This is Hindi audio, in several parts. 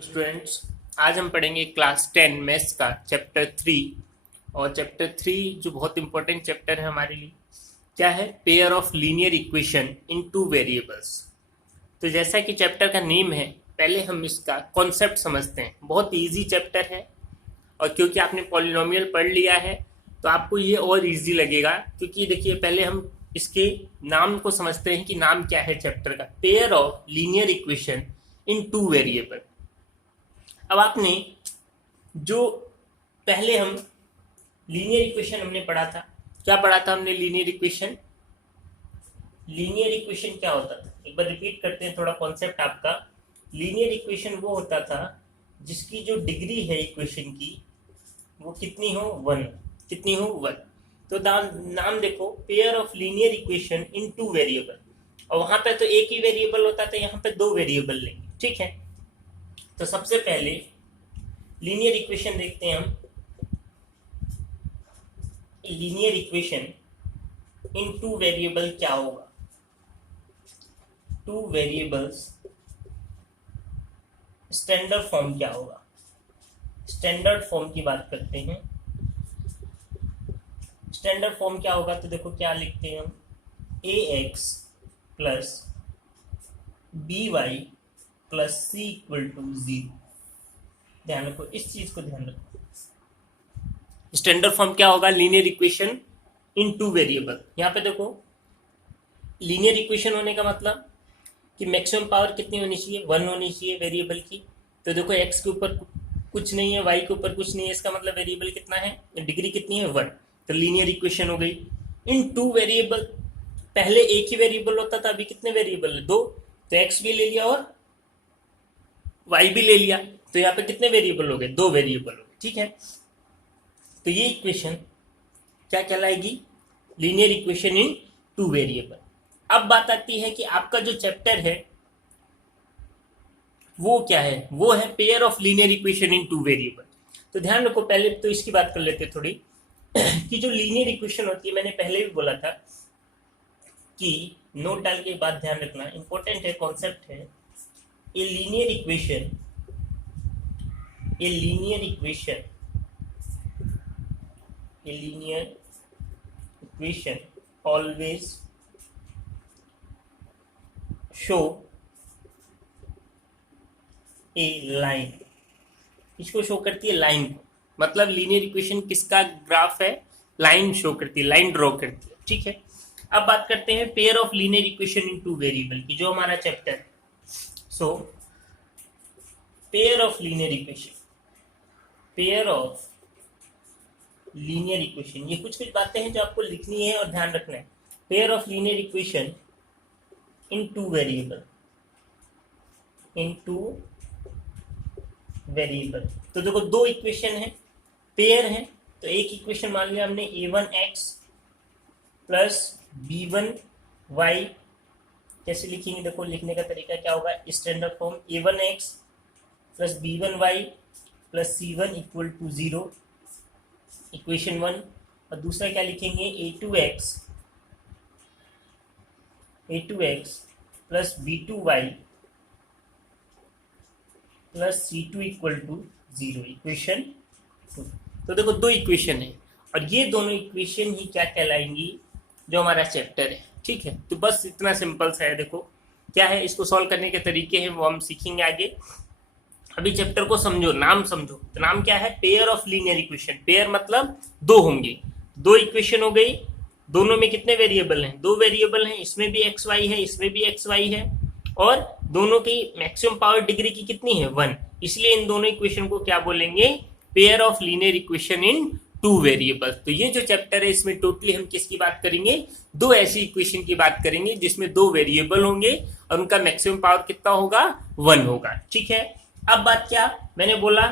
स्टूडेंट्स, आज हम पढ़ेंगे क्लास 10 मैथ्स का चैप्टर 3। और चैप्टर 3 जो बहुत इंपॉर्टेंट चैप्टर है हमारे लिए, क्या है? Pair of linear equation in two variables. तो जैसा कि चैप्टर का नेम है, पहले हम इसका कॉन्सेप्ट समझते हैं। बहुत इजी चैप्टर है और क्योंकि आपने पॉलिनोमियल पढ़ लिया है तो आपको ये और इजी लगेगा। क्योंकि देखिए, पहले हम इसके नाम को समझते हैं कि नाम क्या है चैप्टर का। Pair of linear equation in two variable. अब आपने जो पहले हम लीनियर इक्वेशन हमने पढ़ा था, क्या पढ़ा था हमने? Linear equation. लीनियर इक्वेशन क्या होता था? एक बार रिपीट करते हैं थोड़ा कॉन्सेप्ट आपका। लीनियर इक्वेशन वो होता था जिसकी जो डिग्री है इक्वेशन की वो कितनी हो? 1। कितनी हो? 1। तो नाम देखो, pair of linear equation in two variable. और वहां पे तो एक ही वेरिएबल होता था, यहाँ पे दो वेरिएबल लेंगे, ठीक है। तो सबसे पहले लीनियर इक्वेशन देखते हैं हम। Linear equation in two variable क्या होगा? टू वेरिएबल्स स्टैंडर्ड फॉर्म क्या होगा? स्टैंडर्ड फॉर्म की बात करते हैं। स्टैंडर्ड फॉर्म क्या होगा? तो देखो क्या लिखते हैं हम, a x plus b y plus c equal to 0। ध्यान रखो, इस चीज को ध्यान रखो। स्टैंडर्ड फॉर्म क्या होगा? Linear equation in two variable. यहाँ पे देखो, लीनियर इक्वेशन होने का मतलब कि मैक्सिमम पावर कितनी होनी चाहिए? 1 होनी चाहिए वेरिएबल की। तो देखो, एक्स के ऊपर कुछ नहीं है, वाई के ऊपर कुछ नहीं है, इसका मतलब वेरिएबल कितना है? डिग्री कितनी है? 1। तो लीनियर इक्वेशन हो गई इन टू वेरिएबल। पहले एक ही वेरिएबल होता था, अभी कितने वेरिएबल है? 2। तो एक्स भी ले लिया और वाई भी ले लिया, तो यहाँ पे कितने वेरिएबल हो गए? 2 वेरिएबल हो गए, ठीक है। तो ये इक्वेशन क्या कहलाएगी? Linear equation in two variable. अब बात आती है कि आपका जो चैप्टर है वो क्या है? वो है pair of linear equation in two variable. तो ध्यान रखो, पहले तो इसकी बात कर लेते थोड़ी कि जो लीनियर इक्वेशन होती है, मैंने पहले भी बोला था कि नोट डाल के बात ध्यान रखना, इंपॉर्टेंट है, कॉन्सेप्ट है। A linear equation, a linear equation, a linear equation always show a line। इसको शो करती है लाइन को। मतलब लीनियर इक्वेशन किसका ग्राफ है? लाइन शो करती है, लाइन ड्रॉ करती है, ठीक है। अब बात करते हैं pair of linear equation in two variable की, जो हमारा चैप्टर है। So pair of linear equation, pair of linear equation, ये कुछ कुछ बातें हैं जो आपको लिखनी है और ध्यान रखना है। Pair of linear equation in two variable, in two variable. तो देखो, दो इक्वेशन है, पेयर है। तो एक इक्वेशन मान लिया हमने a1x प्लस b1y। कैसे लिखेंगे? देखो, लिखने का तरीका क्या होगा? Standard form a1x plus b1y plus c1 equal to 0, equation 1। और दूसरा क्या लिखेंगे? a2x plus b2y plus c2 equal to 0, equation 2। तो देखो, दो इक्वेशन है और ये दोनों इक्वेशन ही क्या कहलाएंगी? जो हमारा चैप्टर है, ठीक है। तो बस इतना सिंपल सा है। देखो क्या है, इसको सॉल्व करने के तरीके हैं वो हम सीखेंगे आगे। अभी चैप्टर को समझो, नाम समझो। तो नाम क्या है? Pair of linear equation. Pair मतलब दो होंगे, दो इक्वेशन हो गई। दोनों में कितने वेरिएबल हैं? 2 वेरिएबल हैं। इसमें भी एक्स वाई है, इसमें भी एक्स वाई है, और दोनों की मैक्सिमम पावर डिग्री की कितनी है? 1। इसलिए इन दोनों इक्वेशन को क्या बोलेंगे? Pair of linear equation in two variable. तो ये जो चैप्टर है, इसमें टोटली हम किसकी बात करेंगे? दो ऐसी इक्वेशन की बात करेंगे जिसमें 2 वेरिएबल होंगे और उनका मैक्सिमम पावर कितना होगा? 1 होगा, ठीक है। अब बात क्या मैंने बोला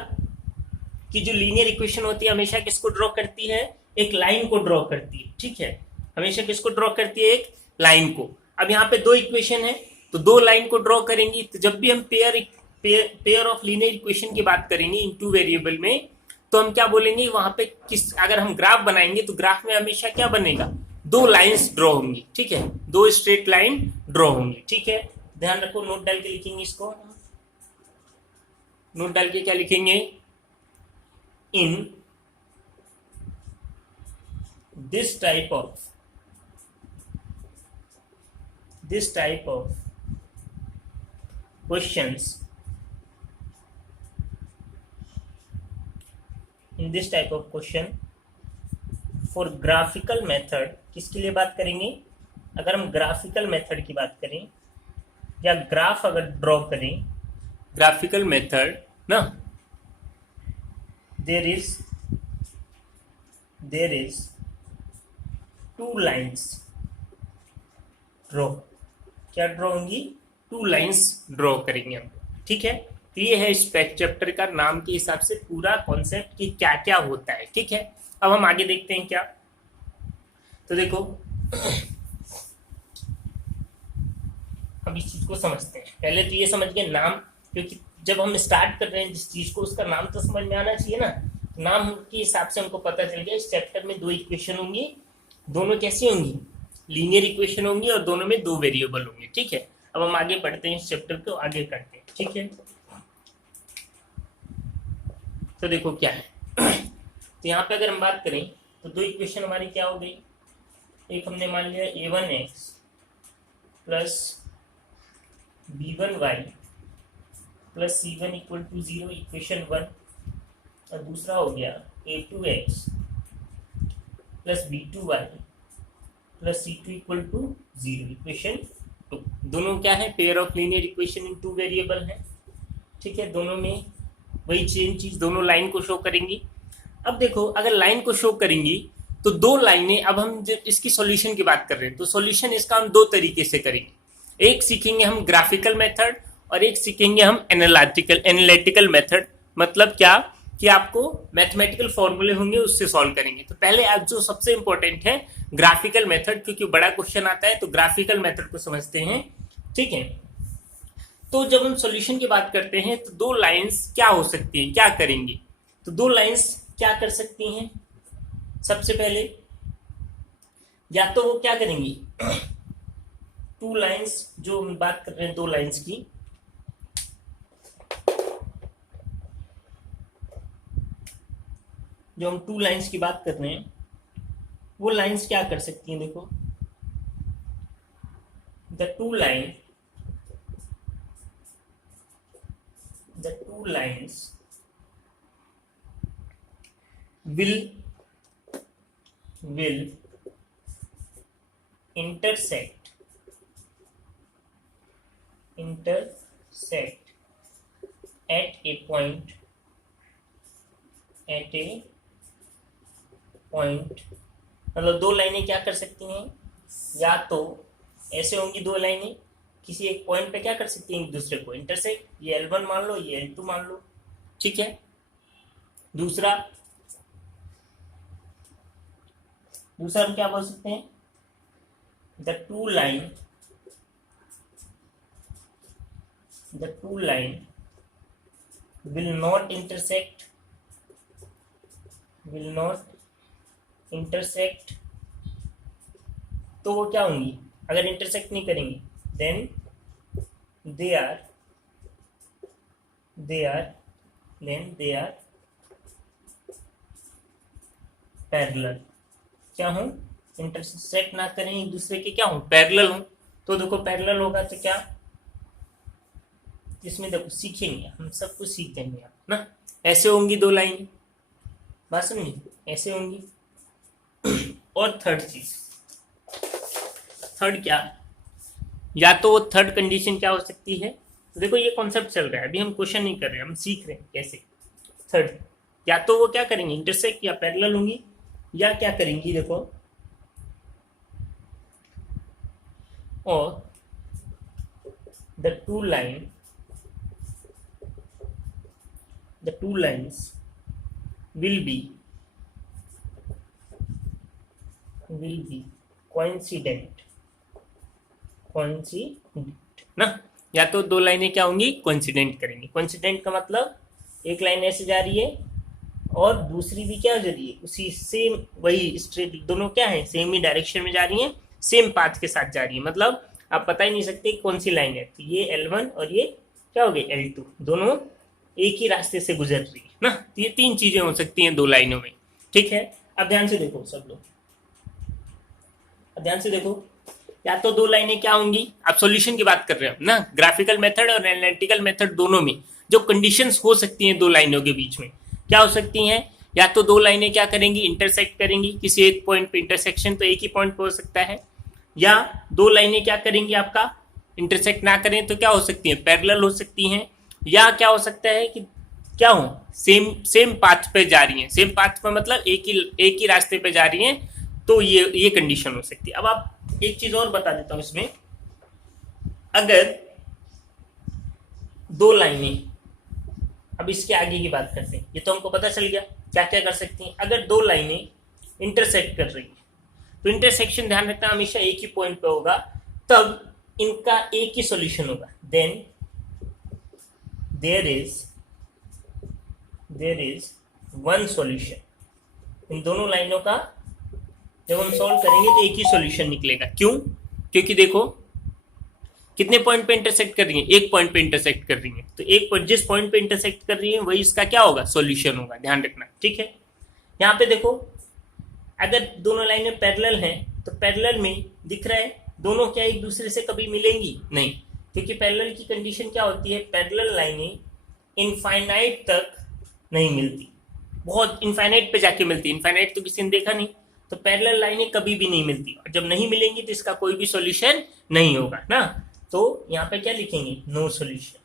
कि जो लीनियर इक्वेशन होती है हमेशा किसको ड्रॉ करती है? एक लाइन को ड्रॉ करती है, ठीक है। हमेशा किसको ड्रॉ करती है? एक लाइन को। अब यहाँ पे दो इक्वेशन है तो दो लाइन को ड्रॉ करेंगी। तो जब भी हम पेयर ऑफ लीनियर इक्वेशन की बात करेंगे इन टू वेरिएबल में, तो हम क्या बोलेंगे वहां पे? अगर हम ग्राफ बनाएंगे तो ग्राफ में हमेशा क्या बनेगा? 2 लाइंस ड्रॉ होंगी, ठीक है। 2 स्ट्रेट लाइन ड्रॉ होंगी, ठीक है। ध्यान रखो, नोट डाल के लिखेंगे इसको। नोट डाल के क्या लिखेंगे, in this type of questions, in this type of question for graphical method, किसके लिए बात करेंगे, अगर हम ग्राफिकल मेथड की बात करें या ग्राफ अगर ड्रॉ करें, ग्राफिकल मेथड ना, there is two lines draw, क्या ड्रॉ होंगी, टू लाइन्स ड्रॉ करेंगे हम, ठीक है। तो ये है इस चैप्टर का नाम के हिसाब से पूरा कॉन्सेप्ट कि क्या क्या होता है, ठीक है। अब हम आगे देखते हैं क्या, तो देखो अब इस चीज को समझते हैं। पहले तो ये समझ गए नाम, क्योंकि जब हम स्टार्ट कर रहे हैं जिस चीज को उसका नाम तो समझ में आना चाहिए ना, नाम के हिसाब से हमको पता चल गया इस चैप्टर में दो इक्वेशन होंगी, दोनों कैसी होंगी, लीनियर इक्वेशन होंगी और दोनों में दो वेरिएबल होंगे, ठीक है। अब हम आगे पढ़ते हैं, इस चैप्टर को आगे करते हैं, ठीक है। तो देखो क्या है तो यहाँ पे अगर हम बात करें तो दो इक्वेशन हमारी क्या हो गई, एक हमने मान लिया a1x plus b1y plus c1 equal to 0, equation 1, और दूसरा हो गया a2x plus b2y plus c2 equal to 0, equation 2। दोनों क्या है, pair of linear equation in two variable है, ठीक है। दोनों में वही सेम चीज, दोनों लाइन को शो करेंगी। अब देखो अगर लाइन को शो करेंगी तो दो लाइनें, अब हम जब इसकी सॉल्यूशन की बात कर रहे हैं तो सॉल्यूशन इसका हम दो तरीके से करेंगे, एक सीखेंगे हम ग्राफिकल मेथड और एक सीखेंगे हम एनालिटिकल मेथड। मतलब क्या कि आपको मैथमेटिकल फॉर्मूले होंगे उससे सॉल्व करेंगे। तो पहले आज जो सबसे इंपॉर्टेंट है ग्राफिकल मेथड, क्योंकि बड़ा क्वेश्चन आता है तो ग्राफिकल मेथड को समझते हैं, ठीक है। तो जब हम सॉल्यूशन की बात करते हैं तो दो लाइंस क्या हो सकती हैं, क्या करेंगे, तो दो लाइंस क्या कर सकती हैं, सबसे पहले या तो वो क्या करेंगी, टू लाइंस, जो हम बात कर रहे हैं दो लाइंस की, जो हम टू लाइंस की बात कर रहे हैं वो लाइंस क्या कर सकती हैं, देखो the two lines will intersect at a point, मतलब दो लाइनें क्या कर सकती हैं, या तो ऐसे होंगी दो लाइनें किसी एक पॉइंट पे क्या कर सकती हैं, एक दूसरे को इंटरसेक्ट, ये L1 मान लो, ये L2 मान लो, ठीक है। दूसरा हम क्या बोल सकते हैं, the two line will not intersect, तो वो क्या होंगी, अगर इंटरसेक्ट नहीं करेंगी देन they are पैरेलल, क्या हूँ, इंटरसेक्ट ना करें एक दूसरे के, क्या हूँ, पैरेलल हूँ। तो देखो पैरेलल होगा तो क्या, इसमें देखो सीखेंगे हम, सब कुछ सीख देंगे आप ना। ऐसे होंगी दो लाइन, बात सुनिए, ऐसे होंगी। और थर्ड चीज, थर्ड क्या, या तो वो थर्ड कंडीशन क्या हो सकती है, तो देखो ये कॉन्सेप्ट चल रहा है, अभी हम क्वेश्चन नहीं कर रहे हैं, हम सीख रहे हैं कैसे। थर्ड, या तो वो क्या करेंगे, इंटरसेक्ट या पैरेलल होंगी, या क्या करेंगी देखो, और the two lines will be coincident ना, या तो दो लाइनें क्या होंगी, कोइंसिडेंट करेंगी। कोइंसिडेंट का मतलब एक लाइन ऐसे जा रही है और दूसरी भी क्या जा रही है, उसी सेम वही स्ट्रेट, दोनों क्या है, सेम ही डायरेक्शन में जा रही हैं, सेम पाथ के साथ जा रही है, मतलब आप पता ही नहीं सकते कौन सी लाइन है। तो ये L1 और ये क्या हो गई L2, दोनों एक ही रास्ते से गुजर रही है ना। तो ये तीन चीजें हो सकती हैं दो लाइनों में, ठीक है। अब ध्यान से देखो सब लोग, अब ध्यान से देखो, या तो दो लाइनें क्या होंगी, आप सॉल्यूशन की बात कर रहे हो ना, ग्राफिकल मेथड और एनालिटिकल मेथड दोनों में जो कंडीशंस हो सकती हैं दो लाइनों के बीच में क्या हो सकती हैं, या तो दो लाइनें क्या करेंगी, इंटरसेक्ट करेंगी किसी एक पॉइंट पे, इंटरसेक्शन तो एक ही पॉइंट पे हो सकता है, या दो लाइनें क्या करेंगी आपका इंटरसेक्ट ना करें तो क्या हो सकती है, पैरेलल हो सकती हैं, या क्या हो सकता है कि क्या हो, सेम पाथ पे जा रही हैं, सेम पाथ पे मतलब एक ही रास्ते पे जा रही हैं, तो ये कंडीशन हो सकती है। अब आप एक चीज और बता देता हूं इसमें, अगर दो लाइनें, अब इसके आगे की बात करते हैं, ये तो हमको पता चल गया क्या क्या कर सकती हैं। अगर दो लाइनें इंटरसेक्ट कर रही हैं तो इंटरसेक्शन ध्यान रखना हमेशा एक ही पॉइंट पे होगा, तब इनका एक ही सॉल्यूशन होगा, then there is one solution. इन दोनों लाइनों का जब हम सॉल्व करेंगे तो एक ही सॉल्यूशन निकलेगा। क्यों? क्योंकि देखो कितने पॉइंट पे इंटरसेक्ट कर रही है, एक पॉइंट पे इंटरसेक्ट कर रही है, तो एक पॉइंट जिस पॉइंट पे इंटरसेक्ट कर रही है वही इसका क्या होगा, सॉल्यूशन होगा, ध्यान रखना, ठीक है। यहाँ पे देखो अगर दोनों लाइनें पैरेलल हैं तो पैरेलल में दिख रहा है दोनों क्या एक दूसरे से कभी मिलेंगी नहीं, क्योंकि पैरेलल की कंडीशन क्या होती है, पैरेलल लाइनें इनफाइनाइट तक नहीं मिलती, बहुत इनफाइनाइट पे जाके मिलती, इनफाइनाइट तो किसी ने देखा नहीं, तो पैरेलल लाइनें कभी भी नहीं मिलती, और जब नहीं मिलेंगी तो इसका कोई भी सॉल्यूशन नहीं होगा ना। तो यहाँ पे क्या लिखेंगे, नो सॉल्यूशन,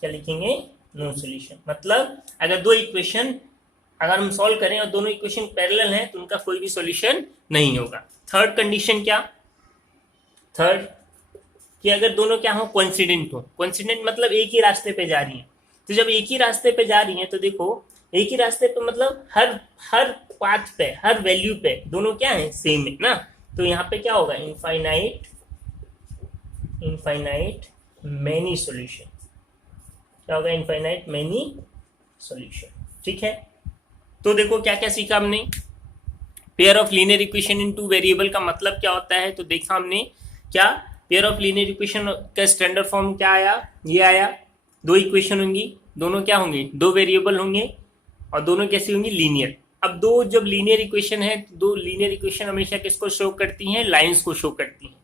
क्या लिखेंगे, नो सॉल्यूशन। मतलब अगर दो इक्वेशन अगर हम सॉल्व करें और दोनों इक्वेशन पैरेलल हैं तो उनका कोई भी सॉल्यूशन नहीं होगा। थर्ड कंडीशन क्या, थर्ड कि अगर दोनों क्या हो, कोइंसिडेंट हो, कोइंसिडेंट मतलब एक ही रास्ते पे जा रही हैं, तो जब एक ही रास्ते पे जा रही हैं तो देखो एक ही रास्ते पे मतलब हर पाथ पे, हर वैल्यू पे दोनों क्या है, सेम है ना। तो यहाँ पे क्या होगा, इनफाइनाइट मैनी सॉल्यूशन, क्या होगा, इनफाइनाइट मैनी सॉल्यूशन, ठीक है। तो देखो क्या क्या सीखा हमने, pair of linear equation in two variable का मतलब क्या होता है, तो देखा हमने क्या, पेयर ऑफ लीनियर इक्वेशन का स्टैंडर्ड फॉर्म क्या आया, ये आया, दो इक्वेशन होंगी, दोनों क्या होंगे, दो वेरिएबल होंगे, और दोनों कैसी होंगी, लीनियर। अब दो जब लीनियर इक्वेशन है, दो लीनियर इक्वेशन हमेशा किसको शो करती हैं, लाइंस को शो करती हैं।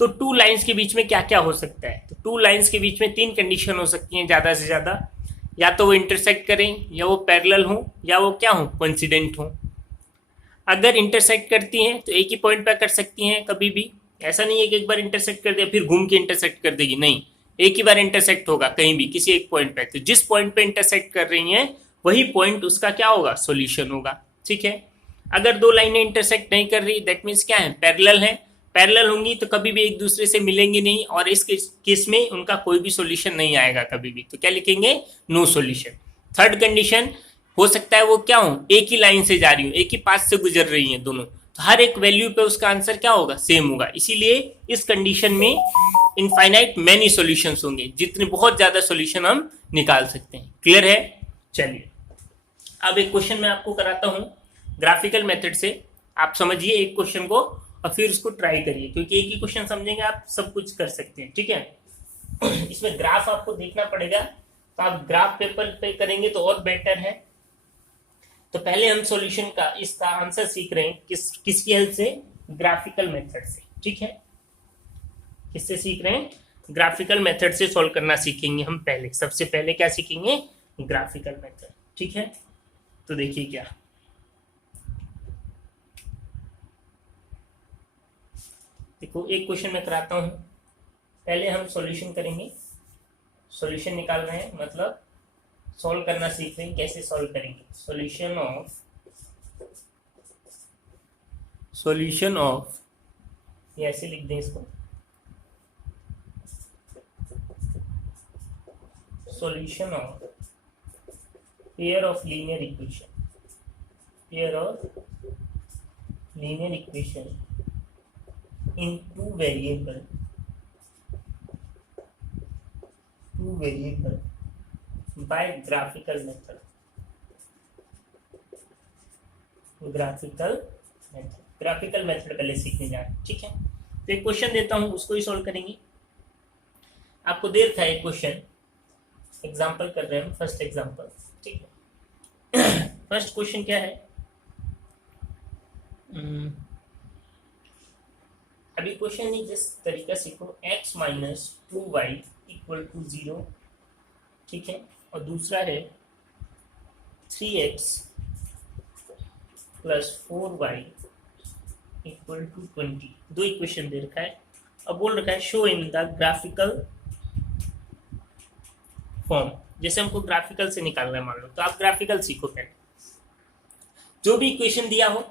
तो टू लाइंस के बीच में क्या क्या हो सकता है, तो टू लाइंस के बीच में तीन कंडीशन हो सकती हैं ज्यादा से ज्यादा, या तो वो इंटरसेक्ट करें, या वो पैरेलल हो, या वो क्या हो, कोइंसिडेंट हो। अगर इंटरसेक्ट करती हैं तो एक ही पॉइंट पर कर सकती हैं कभी भी, ऐसा नहीं है कि एक बार इंटरसेक्ट कर दिया फिर घूम के इंटरसेक्ट कर देगी, नहीं, एक ही बार इंटरसेक्ट होगा कहीं भी किसी एक पॉइंट पे, तो जिस पॉइंट पे इंटरसेक्ट कर रही हैं वही पॉइंट उसका क्या होगा, सॉल्यूशन होगा, ठीक है। अगर दो लाइनें इंटरसेक्ट नहीं कर रही दैट मीन्स क्या है, पैरेलल है, पैरेलल होंगी तो कभी भी एक दूसरे से मिलेंगी नहीं, और इस केस में उनका कोई भी सॉल्यूशन नहीं आएगा कभी भी, तो क्या लिखेंगे, नो सॉल्यूशन। थर्ड कंडीशन हो सकता है वो क्या हो, एक ही लाइन से जा रही हो, एक ही पाथ से गुजर रही हैं दोनों, तो हर एक वैल्यू पे उसका आंसर क्या होगा, सेम होगा, इसीलिए इस कंडीशन में इनफाइनाइट मैनी सॉल्यूशंस होंगे, जितने बहुत ज्यादा सॉल्यूशन हम निकाल सकते हैं। क्लियर है? चलिए अब एक क्वेश्चन मैं आपको कराता हूं ग्राफिकल मेथड से, आप समझिए एक क्वेश्चन को और फिर उसको ट्राई करिए, क्योंकि एक ही क्वेश्चन समझेंगे आप सब कुछ कर सकते हैं, ठीक है। इसमें ग्राफ आपको देखना पड़ेगा, तो आप ग्राफ पेपर पे करेंगे तो और बेटर है। तो पहले हम सॉल्यूशन का इसका आंसर सीख रहे हैं किसकी हेल्प से, ग्राफिकल मेथड से, ठीक है। किससे सीख रहे हैं, ग्राफिकल मेथड से सॉल्व करना सीखेंगे हम पहले, सबसे पहले क्या सीखेंगे, ग्राफिकल मेथड, ठीक है। तो देखिए क्या, देखो एक क्वेश्चन मैं कराता हूं, पहले हम सॉल्यूशन करेंगे, सॉल्यूशन निकाल रहे हैं मतलब सॉल्व करना सीख रहे हैं, कैसे सॉल्व करेंगे, सॉल्यूशन ऑफ ये ऐसे लिख दें इसको, solution of pair of linear equation, pair of linear equation in two variable by graphical method, graphical method पहले सीखने जा रहे हैं, ठीक है। तो एक क्वेश्चन देता हूं उसको ही सॉल्व करेंगे, आपको देर था एक क्वेश्चन, एग्जाम्पल कर रहे हैं हम, फर्स्ट एग्जाम्पल, ठीक है। फर्स्ट क्वेश्चन क्या है, अभी क्वेश्चन ही जिस तरीका सीखो, x minus 2y equal to 0, ठीक है, और दूसरा है 3x plus 4y equal to 20। दो इक्वेशन दे रखा है, अब बोल रखा है show in the graphical form. जैसे हमको ग्राफिकल से निकालना है मान लो, तो आप ग्राफिकल सीखो पहले। जो भी इक्वेशन दिया हो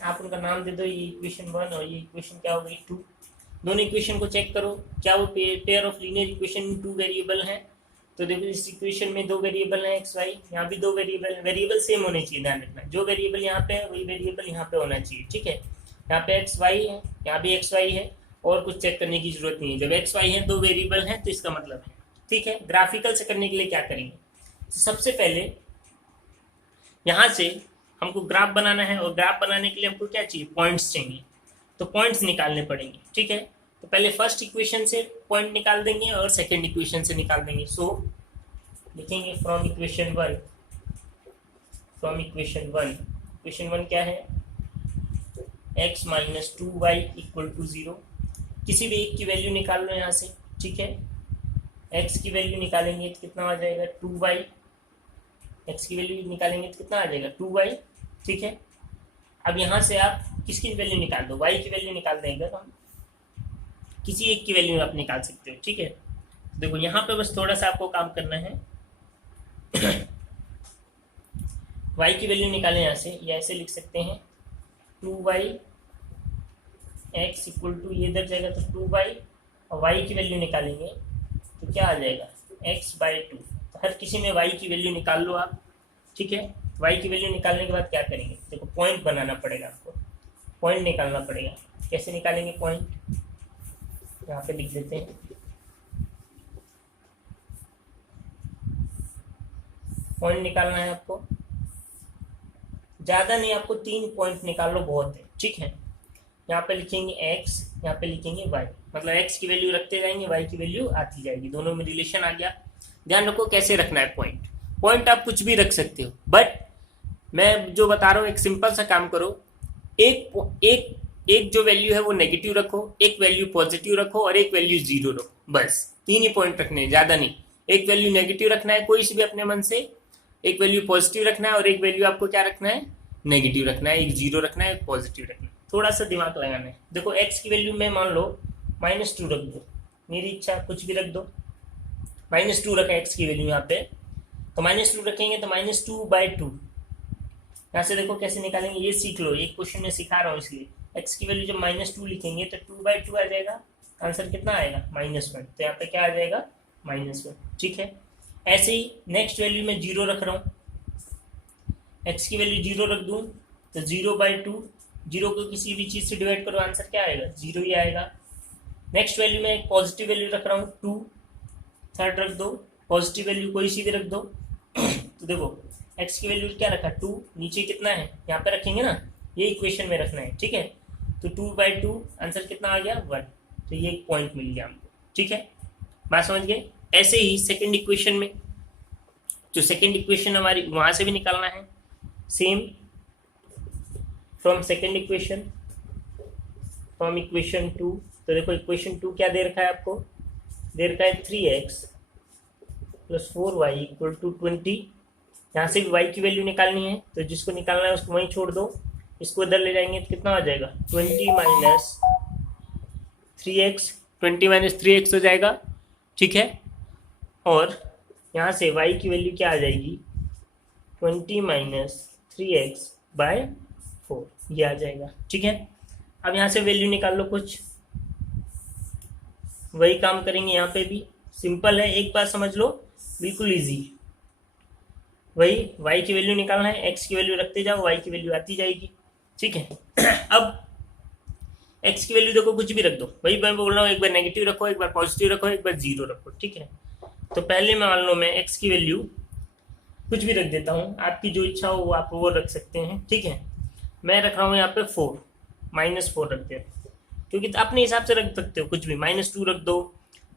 आप उनका नाम दे दो, ये इक्वेशन 1 और ये इक्वेशन क्या हो गई 2। दोनों इक्वेशन को चेक करो, क्या वो pair of linear equation 2 variable हैं। तो देखो इस इक्वेशन में 2 वेरिएबल हैं एक्स वाई, यहाँ भी 2 वेरिएबल, वेरिएबल सेम होने चाहिए, ध्यान रखना। जो वेरिएबल यहाँ पे है वही वेरिएबल यहाँ पे होना चाहिए, ठीक है। यहाँ पे एक्स वाई है, यहाँ भी एक्स वाई है, और कुछ चेक करने की जरूरत नहीं है। जब एक्स वाई है 2 वेरिएबल हैं तो इसका मतलब है, ठीक है। ग्राफिकल से करने के लिए क्या करेंगे, तो सबसे पहले यहाँ से हमको ग्राफ बनाना है, और ग्राफ बनाने के लिए हमको क्या चाहिए, पॉइंट्स चाहिए। तो पॉइंट्स निकालने पड़ेंगे, ठीक है। तो पहले फर्स्ट इक्वेशन से पॉइंट निकाल देंगे और सेकंड इक्वेशन से निकाल देंगे। सो लिखेंगे फ्रॉम इक्वेशन 1, इक्वेशन 1 क्या है, x minus 2y equal to 0। किसी भी एक की वैल्यू निकाल लो यहाँ से, ठीक है। x की वैल्यू निकालेंगे तो कितना आ जाएगा 2y, x की वैल्यू निकालेंगे तो कितना आ जाएगा 2y, ठीक है। अब यहाँ से आप किसकी वैल्यू निकाल दो, y की वैल्यू निकाल देंगे, तो हम किसी एक की वैल्यू आप निकाल सकते हो, ठीक है। देखो यहाँ पे बस थोड़ा सा आपको काम करना है। y की वैल्यू निकालें यहाँ से, या ऐसे लिख सकते हैं 2y x इक्वल टू, ये इधर जाएगा तो 2y, और y की वैल्यू निकालेंगे तो क्या आ जाएगा x/2। तो हर किसी में y की वैल्यू निकाल लो आप, ठीक है। y की वैल्यू निकालने के बाद क्या करेंगे, देखो पॉइंट बनाना पड़ेगा आपको, पॉइंट निकालना पड़ेगा। कैसे निकालेंगे पॉइंट, यहाँ पे लिख देते हैं, पॉइंट निकालना है आपको, ज़्यादा नहीं, आपको 3 पॉइंट निकाल लो बहुत है, ठीक है। यहाँ पे लिखेंगे x, यहाँ पे लिखेंगे y, मतलब x की वैल्यू रखते जाएंगे, y की वैल्यू आती जाएगी, दोनों में रिलेशन आ गया। ध्यान रखो कैसे रखना है पॉइंट, पॉइंट आप कुछ भी रख सकते हो, बट मैं जो बता रहा हूँ एक सिंपल सा काम करो, एक जो वैल्यू है वो नेगेटिव रखो, एक वैल्यू पॉजिटिव रखो, और एक वैल्यू 0 रखो, बस 3 ही पॉइंट रखने हैं, ज़्यादा नहीं। एक वैल्यू नेगेटिव रखना है कोई सी भी अपने मन से, एक वैल्यू पॉजिटिव रखना है, और एक वैल्यू आपको क्या रखना है, नेगेटिव रखना है, एक 0 रखना है, एक पॉजिटिव रखना है। थोड़ा सा दिमाग लगाना है। देखो x की वैल्यू में मान लो -2 रख दो, मेरी इच्छा कुछ भी रख दो, -2 रखा x की वैल्यू यहाँ पे, तो -2 रखेंगे तो -2/2। यहाँ से देखो कैसे निकालेंगे, ये सीख लो, एक क्वेश्चन में सिखा रहा हूँ इसलिए। x की वैल्यू जब -2 लिखेंगे तो 2/2 आ जाएगा, आंसर कितना आएगा -1। तो यहाँ पे क्या आ जाएगा -1, ठीक है। ऐसे ही नेक्स्ट वैल्यू में 0 रख रहा हूँ, x की वैल्यू 0 रख दूँ तो 0/2, 0 को किसी भी चीज़ से डिवाइड करो, आंसर क्या आएगा 0 ही आएगा। नेक्स्ट वैल्यू में एक पॉजिटिव वैल्यू रख रहा हूँ 2, थर्ड रख दो, पॉजिटिव वैल्यू कोई सी भी रख दो। तो देखो x की वैल्यू क्या रखा 2, नीचे कितना है यहाँ पे रखेंगे ना, ये इक्वेशन में रखना है, ठीक है। तो 2/2 आंसर कितना आ गया 1, तो ये एक पॉइंट मिल गया हमको, ठीक है। बात समझ गए। ऐसे ही सेकंड इक्वेशन में, जो सेकंड इक्वेशन हमारी वहाँ से भी निकालना है, same from second equation, from equation 2। तो देखो इक्वेशन 2 क्या दे रखा है आपको, दे रखा है 3x plus 4y equal to 20। यहाँ से भी y की वैल्यू निकालनी है, तो जिसको निकालना है उसको वहीं छोड़ दो, इसको इधर ले जाएंगे तो कितना आ जाएगा 20 - 3x, 20 - 3x हो जाएगा, ठीक है। और यहाँ से y की वैल्यू क्या आ जाएगी 20 - 3x/4, ये आ जाएगा, ठीक है। अब यहाँ से वैल्यू निकाल लो कुछ, वही काम करेंगे यहाँ पे भी, सिंपल है, एक बार समझ लो, बिल्कुल इजी। वही y की वैल्यू निकालना है, x की वैल्यू रखते जाओ, y की वैल्यू आती जाएगी, ठीक है। अब x की वैल्यू देखो कुछ भी रख दो, वही मैं बोल रहा हूँ, एक बार नेगेटिव रखो, एक बार पॉजिटिव रखो, एक बार 0 रखो, ठीक है। तो पहले मैं मान लो मैं x की वैल्यू कुछ भी रख देता हूँ, आपकी जो इच्छा हो वो आप वो रख सकते हैं, ठीक है। मैं रख रहा हूँ यहाँ पे 4, -4 रख दे, क्योंकि तो अपने हिसाब से रख सकते हो कुछ भी, -2 रख दो,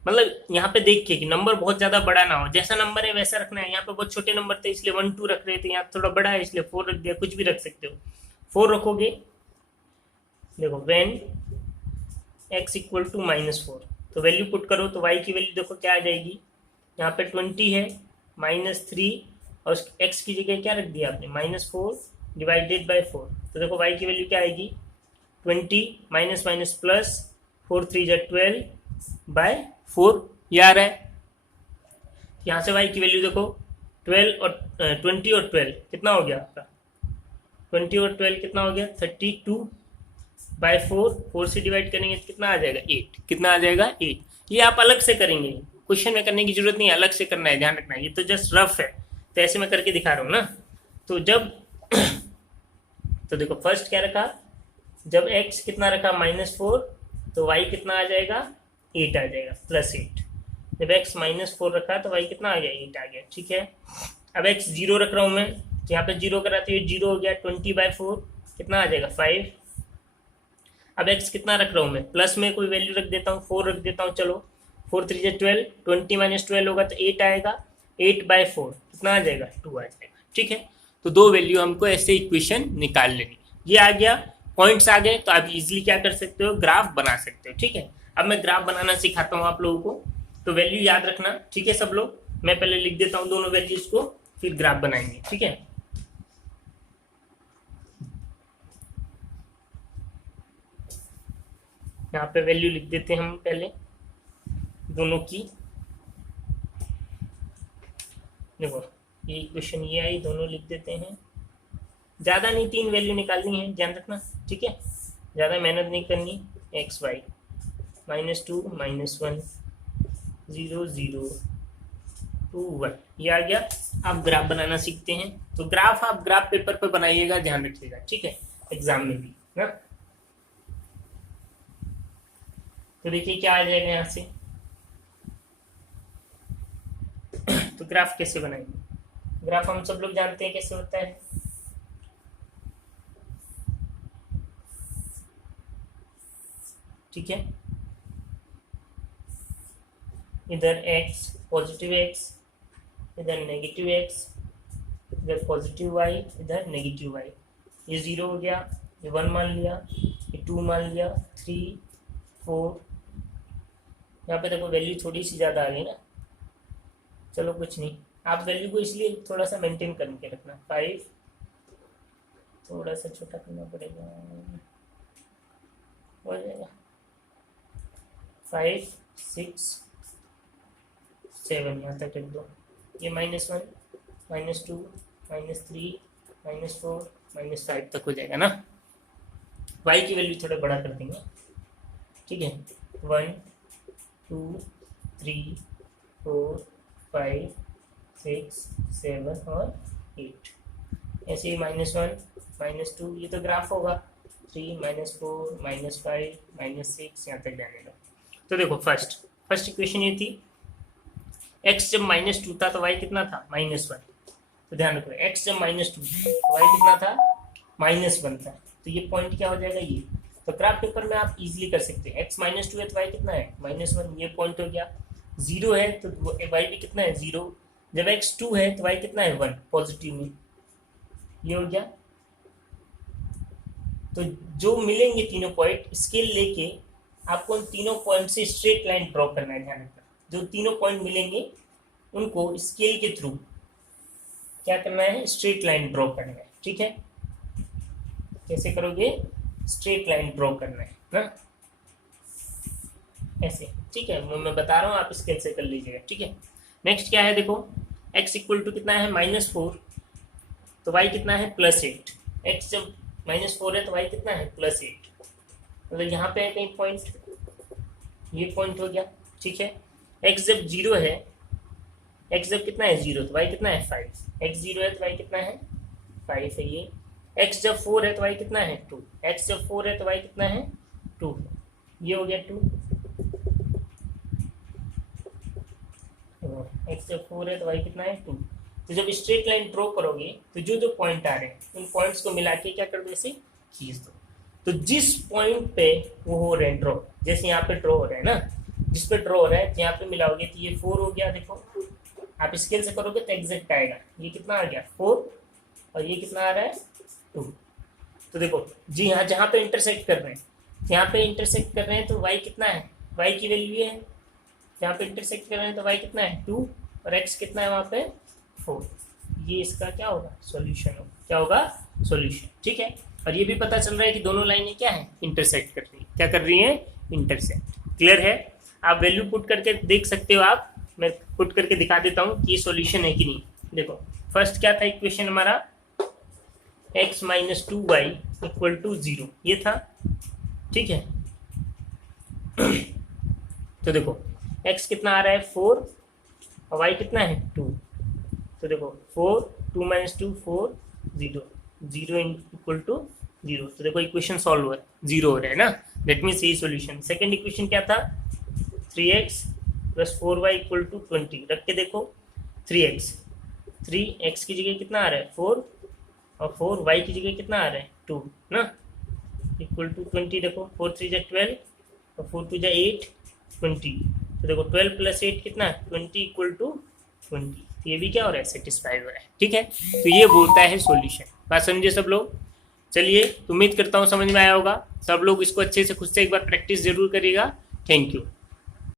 मतलब यहाँ पे देख के कि नंबर बहुत ज्यादा बड़ा ना हो, जैसा नंबर है वैसा रखना है। यहाँ पे बहुत छोटे नंबर थे इसलिए 1 2 रख रहे थे, यहाँ थोड़ा बड़ा है इसलिए 4 रख दिया, कुछ भी रख सकते हो। 4 रखोगे, देखो व्हेन x इक्वल टू -4, तो वैल्यू पुट करो तो y की वैल्यू देखो क्या आ जाएगी। यहाँ पे 20 है, -3 और x की जगह क्या रख दिया आपने, -4 डिवाइडेड बाई 4, तो देखो y की वैल्यू क्या आएगी, 20 माइनस माइनस प्लस 4 3 जा 12 बाय 4, ये आ रहा है। यहाँ से y की वैल्यू देखो 12 और 20 और 12 कितना हो गया आपका, 20 और 12 कितना हो गया, 32 बाय 4, 4 से डिवाइड करेंगे तो कितना आ जाएगा 8, कितना आ जाएगा 8। ये आप अलग से करेंगे, क्वेश्चन में करने की जरूरत नहीं है, अलग से करना है, ध्यान रखना है, ये तो जस्ट रफ है, तो ऐसे मैं करके दिखा रहा हूँ ना। तो जब तो देखो फर्स्ट क्या रखा, जब x कितना रखा -4, तो y कितना आ जाएगा 8 आ जाएगा, +8। जब x -4 रखा तो y कितना आ गया 8 आ गया, ठीक है। अब x 0 रख रहा हूँ मैं, तो यहाँ पे 0 करा तो ये 0 हो गया, 20/4 कितना आ जाएगा 5। अब x कितना रख रहा हूँ मैं, प्लस में कोई वैल्यू रख देता हूँ, 4 रख देता हूँ, चलो 4 3 जा 12, 20 - 12 होगा तो 8 आएगा, 8/4 कितना आ जाएगा 2 आ जाएगा, ठीक है। तो दो वैल्यू हमको ऐसे इक्वेशन निकाल लेनी, ये आ गया, पॉइंट्स आ गए, तो आप इजीली क्या कर सकते हो, ग्राफ बना सकते हो, ठीक है। अब मैं ग्राफ बनाना सिखाता हूँ आप लोगों को, तो वैल्यू याद रखना, ठीक है सब लोग। मैं पहले लिख देता हूँ दोनों वैल्यूज को, फिर ग्राफ बनाएंगे, ठीक है। यहाँ पे वैल्यू लिख देते हैं हम पहले दोनों की, देखो ये इक्वेशन ये आई, दोनों लिख देते हैं, ज़्यादा नहीं 3 वैल्यू निकालनी है, ध्यान रखना, ठीक है, ज़्यादा मेहनत नहीं करनी। x y -2 -1 0 0 2 1, ये आ गया। आप ग्राफ बनाना सीखते हैं, तो ग्राफ आप ग्राफ पेपर पे बनाइएगा, ध्यान रखिएगा, ठीक है, एग्जाम में भी ना। तो देखिए क्या आ जाएगा यहाँ से, तो ग्राफ कैसे बनाएंगे, ग्राफ हम सब लोग जानते हैं कैसे होता है, ठीक है। इधर x पॉजिटिव x, इधर नेगेटिव x, इधर पॉजिटिव y, इधर नेगेटिव y, ये 0 हो गया, ये 1 मान लिया, ये 2 मान लिया, 3 4, यहाँ पे देखो वैल्यू थोड़ी सी ज़्यादा आ गई ना, चलो कुछ नहीं, आप वैल्यू को इसलिए थोड़ा सा मेंटेन करके रखना, 5 थोड़ा सा छोटा करना पड़ेगा, हो जाएगा 5 6 7, यहाँ तक रख दो, ये -1 -2 -3 -4 -5 तक हो जाएगा ना। y की वैल्यू थोड़ा बड़ा कर देंगे, ठीक है, 1 2 3 4 5 6 7 और 8, ऐसे ही -1 -2, ये तो ग्राफ होगा, 3 -4 -5 -6, यहाँ तक जाने दो। तो देखो फर्स्ट इक्वेशन ये थी, x जब -2 था तो y कितना था -1, तो ध्यान रखो x जब -2 तो y कितना था -1 था, तो ये पॉइंट क्या हो जाएगा ये, तो ग्राफ पेपर में आप इजीली कर सकते हैं, x -2 है तो y कितना है -1, ये पॉइंट हो गया। 0 है तो y भी कितना है 0, जब x 2 है तो y कितना है 1 पॉजिटिव में, ये हो गया। तो जो मिलेंगे तीनों पॉइंट, स्केल लेके आपको उन तीनों पॉइंट से स्ट्रेट लाइन ड्रॉ करना है, ध्यान रखना, जो तीनों पॉइंट मिलेंगे उनको स्केल के थ्रू क्या करना है, स्ट्रेट लाइन ड्रॉ करना है, ठीक है। कैसे करोगे, स्ट्रेट लाइन ड्रॉ करना है ना, ऐसे, ठीक है, मैं बता रहा हूँ, आप स्केल से कर लीजिएगा, ठीक है। नेक्स्ट क्या है, देखो x इक्वल टू कितना है -4, तो y कितना है +8, x जब -4 है तो y कितना है +8, मतलब यहाँ पे है कहीं पॉइंट, ये पॉइंट हो गया, ठीक है। x जब 0 है, x जब कितना है 0 तो y कितना है 5, x 0 है तो y कितना है 5 है ये, x जब 4 है तो y कितना है 2, x जब 4 है तो y कितना है 2, ये हो गया 2, x जब 4 है तो y कितना है 2। तो जब स्ट्रेट लाइन ड्रॉ करोगे तो जो जो पॉइंट आ रहे हैं उन पॉइंट्स को मिला के क्या कर दो, ऐसे खींच दो, तो जिस पॉइंट पे वो हो रहे हैं ड्रॉ, जैसे यहाँ पे ड्रॉ हो रहे हैं ना, जिस पे ड्रॉ हो रहा है यहाँ पे मिलाओगे तो ये 4 हो गया। देखो आप स्केल से करोगे तो एग्जैक्ट आएगा। ये कितना आ गया 4 और ये कितना आ रहा है 2। तो देखो जी हाँ, जहाँ पे इंटरसेक्ट कर रहे हैं, यहाँ पे इंटरसेक्ट कर रहे हैं तो y कितना है, y की वैल्यू ये है। यहाँ पे इंटरसेक्ट कर रहे हैं तो y कितना है 2 और x कितना है वहाँ पे 4। ये इसका क्या होगा सॉल्यूशन होगा। क्या होगा सॉल्यूशन, ठीक है। और ये भी पता चल रहा है कि दोनों लाइनें क्या है इंटरसेक्ट कर रही है। क्या कर रही है इंटरसेक्ट। क्लियर है। आप वैल्यू पुट करके देख सकते हो। आप मैं पुट करके दिखा देता हूँ कि ये सॉल्यूशन है कि नहीं। देखो फर्स्ट क्या था इक्वेशन हमारा, x minus 2y equal to 0 ये था, ठीक है। तो देखो x कितना आ रहा है 4 और y कितना है 2। तो देखो 4 2 माइनस 2 4 0 0 इक्वल टू 0। तो देखो इक्वेशन सॉल्व हुआ है, 0 हो रहा है ना, दैट मीन्स यही सॉल्यूशन। सेकंड इक्वेशन क्या था 3x plus 4y equal to 20। रख के देखो 3x की जगह कितना आ रहा है 4 और 4y की जगह कितना आ रहा है 2 ना, इक्वल टू 20। देखो 4 3 जा 12 और 4 2 जा 8 20। तो देखो 12 प्लस 8 कितना 20 इक्वल टू 20। तो ये भी क्या हो रहा है सेटिस्फाई हो रहा है, ठीक है। तो ये बोलता है सॉल्यूशन। बात समझे सब लोग। चलिए उम्मीद करता हूँ समझ में आया होगा। सब लोग इसको अच्छे से खुद से एक बार प्रैक्टिस जरूर करिएगा। Thank you.